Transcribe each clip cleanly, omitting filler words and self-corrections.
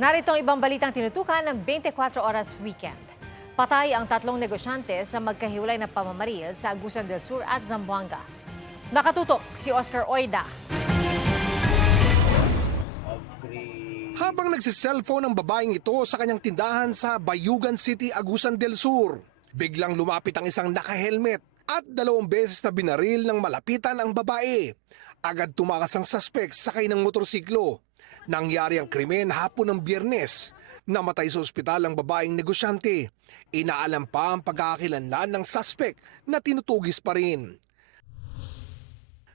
Narito ang ibang balitang tinutukan ng 24 Oras Weekend. Patay ang tatlong negosyante sa magkahiwalay na pamamaril sa Agusan del Sur at Zamboanga. Nakatutok si Oscar Oida. Habang nagsiselfone ang babaeng ito sa kanyang tindahan sa Bayugan City, Agusan del Sur, biglang lumapit ang isang naka-helmet at 2 beses na binaril ng malapitan ang babae. Agad tumakas ang suspect sakay ng motorsiklo. Nangyari ang krimen hapon ng Biyernes. Namatay sa ospital ang babaeng negosyante. Inaalam pa ang pagkakakilanlan ng suspect na tinutugis pa rin.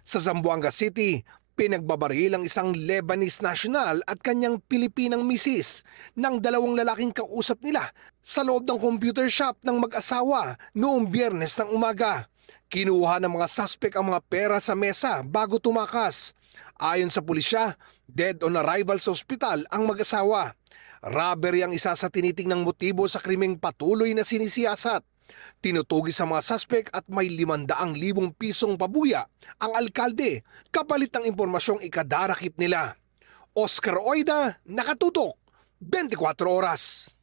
Sa Zamboanga City, pinagbabaril ang isang Lebanese national at kanyang Pilipinang misis ng 2 lalaking kausap nila sa loob ng computer shop ng mag-asawa noong Biyernes ng umaga. Kinuha ng mga suspect ang mga pera sa mesa bago tumakas. Ayon sa pulisya, dead on arrival sa ospital ang mag-asawa. Robbery ang isa sa tinitingnang motibo sa krimeng patuloy na sinisiyasat. Tinutugis sa mga suspect at may 500,000 pisong pabuya ang alkalde kapalit ng impormasyong ikadarakip nila. Oscar Oida, nakatutok, 24 Oras.